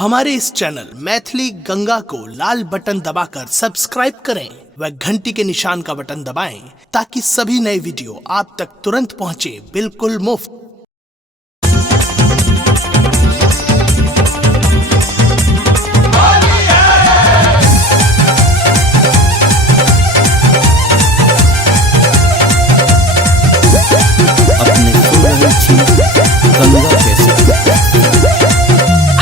हमारे इस चैनल मैथिली गंगा को लाल बटन दबाकर सब्सक्राइब करें व घंटी के निशान का बटन दबाएं ताकि सभी नए वीडियो आप तक तुरंत पहुंचे बिल्कुल मुफ्त। गंगा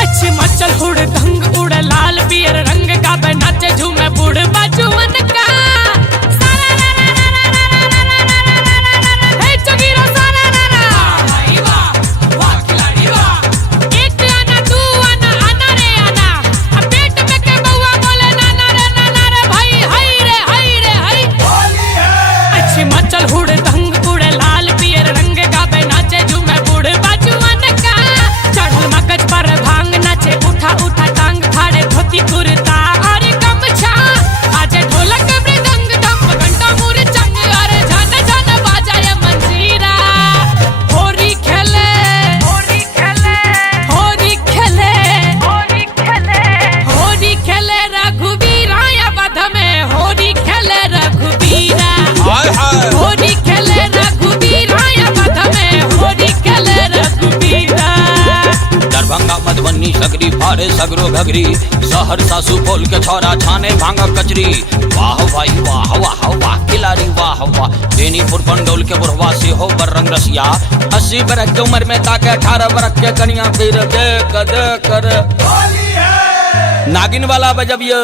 अच्छे मचल हुड़ धंग उड़ लाल पियर रंग का नाचे झूमे बूढ़ बाजू मन का मधुबनी सगरी फारे सगरो घगरी सहरसा सुपौल के छोरा छाने भांगा कचरी। वाह भाई वाह वाह वाह खिलाड़ी वाह वाह। बेनीपुर पंडोल के बुढ़वा से हो बर रंग रसिया 80 बरस की उम्र में ताके 18 बरस के कनिया फिर देख कर नागिन वाला बजब ये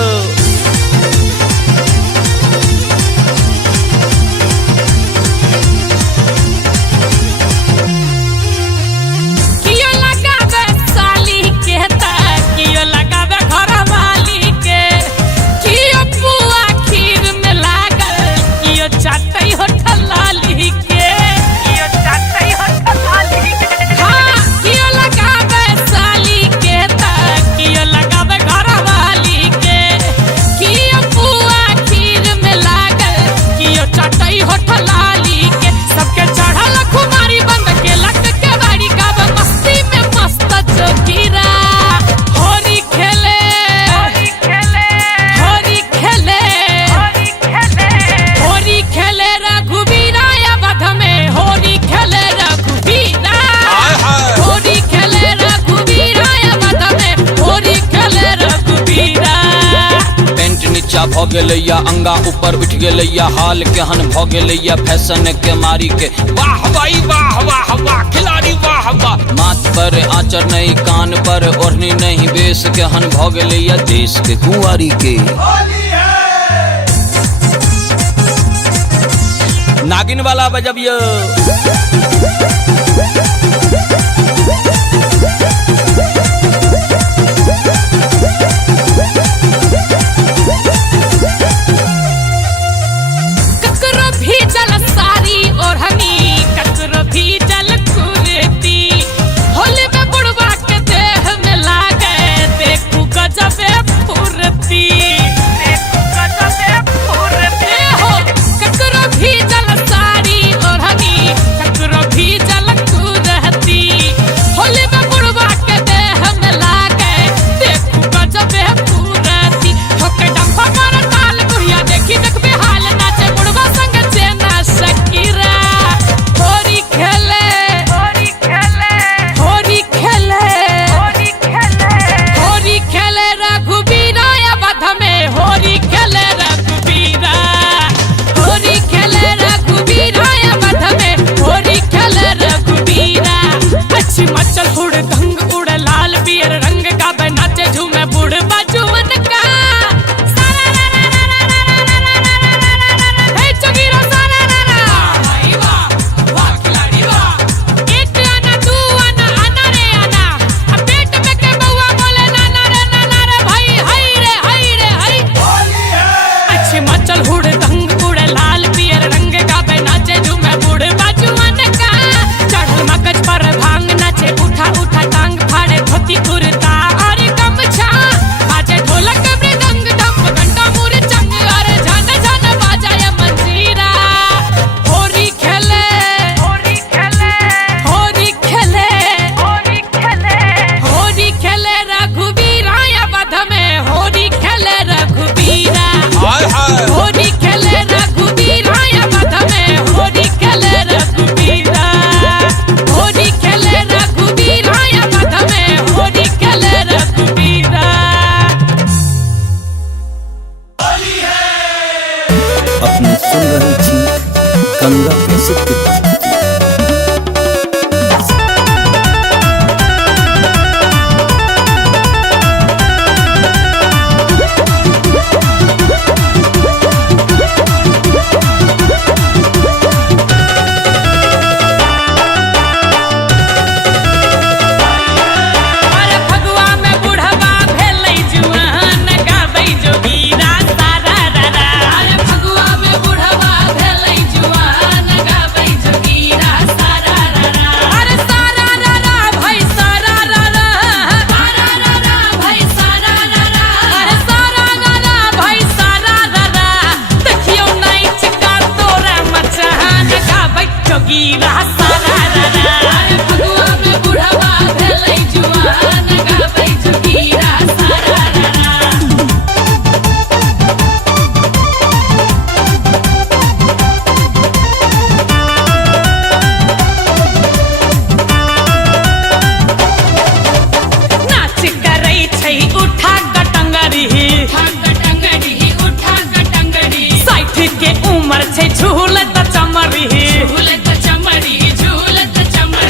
भ गेलैया अंगा ऊपर उठ गेलैया हाल केहन भ गेलैया फैशन के मारी के। वाह भाई वाह वाह वाह खिलाड़ी वाह वाह। माथ पर आंचर नहीं कान पर ओढ़नी नहीं बेस केहन भ गेलैया देश के कुंवारी के। नागिन वाला बजब ये छै उठा गटंगरी साइठ के उम्र छै झूलत चमरी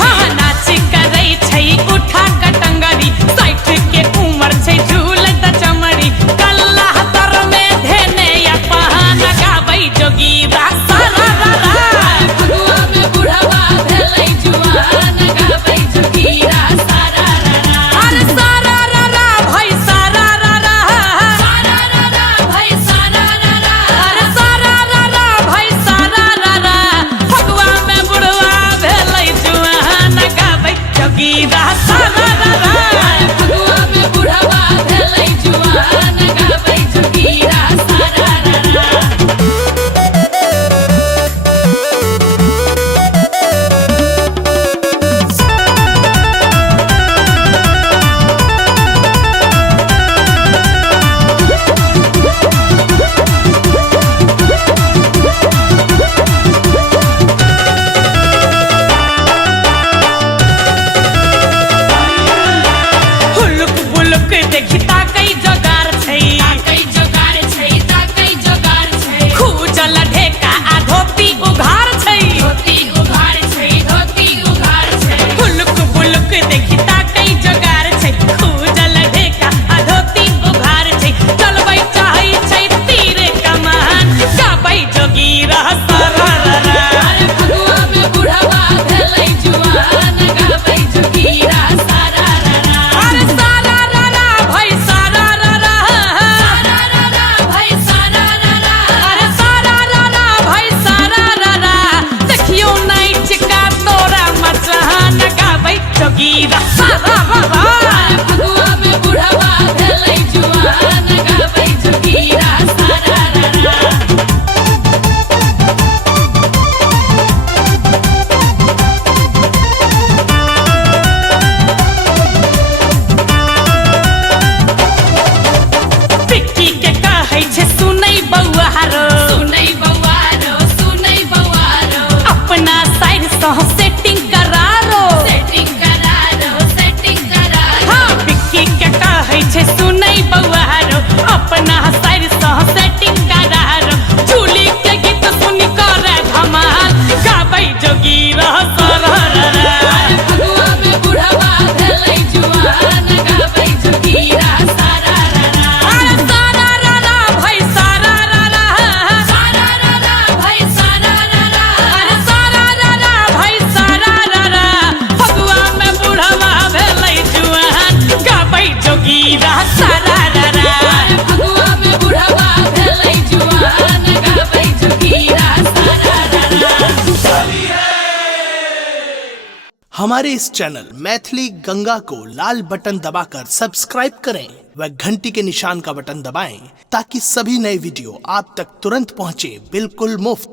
हाँ नाच करे छै उठा गटंगरी साइठ के उम्र छै झूलत चमरी कल्ला तर में धेने या पहन गाबै जोगीरा सारा फगुआ में बुढ़वा भेलै जुआन गाबै जोगीरा सारा अरे सारा रा भाई सारा रा सारा भाई सारा अरे सारा रा भाई सारा रा फगुआ में बुढ़वा भेलै जुआन गाबै जोगीरा सारा फगुआ में बुढ़वा भेलै जुआन गाबै जोगीरा सारा हुलुक बुलुक देखी ताकै जोगार छै ताकै जोगार छै खूजल ढेका आ धोती उघार छै धोती उघार छै हुलुक बुलुक देखी ताकै जोगार छै खूजल ढेका आ धोती उघार छै चलबै चाहै छै तीर कमान गाबै जोगीरा सारा अरे फगुआ में बुढ़वा भेलै जुआन गाबै जोगीरा सारा अरे सारा रा भाई सारा रा भाई सारा अरे सारा रा भाई सारा रा देखियो नाइच का तोरा मचान गाबै जोगीरा सारा फगुआ में बुढ़वा भेलै जुआन गाबै जोगीरा सारा पिक्की के कहै छै सुनै बौआरो सुनै बौआरो अपना साइड सँ सेटिंग करारो सेटिंग करारो हाँ पिक्की के कहै छै सुनै बौआरो अपना साइड सँ सेटिंग करारो झूली के गीत सुनी करे धमाल गाबै जोगीरा सारा फगुआ में बुढ़वा भेलै जुआन गाबै जोगीरा सारा अरे सारा रा भाई सारा सारा भाई सारा अरे सारा रा भाई सारा फगुआ में बुढ़वा भेलै जुआन गाबै जोगीरा सारा फगुआ में बुढ़वा भेलै जुआन गाबै जोगीरा सारा हमारे इस चैनल मैथिली गंगा को लाल बटन दबाकर सब्सक्राइब करें व घंटी के निशान का बटन दबाएं ताकि सभी नए वीडियो आप तक तुरंत पहुंचे बिल्कुल मुफ्त।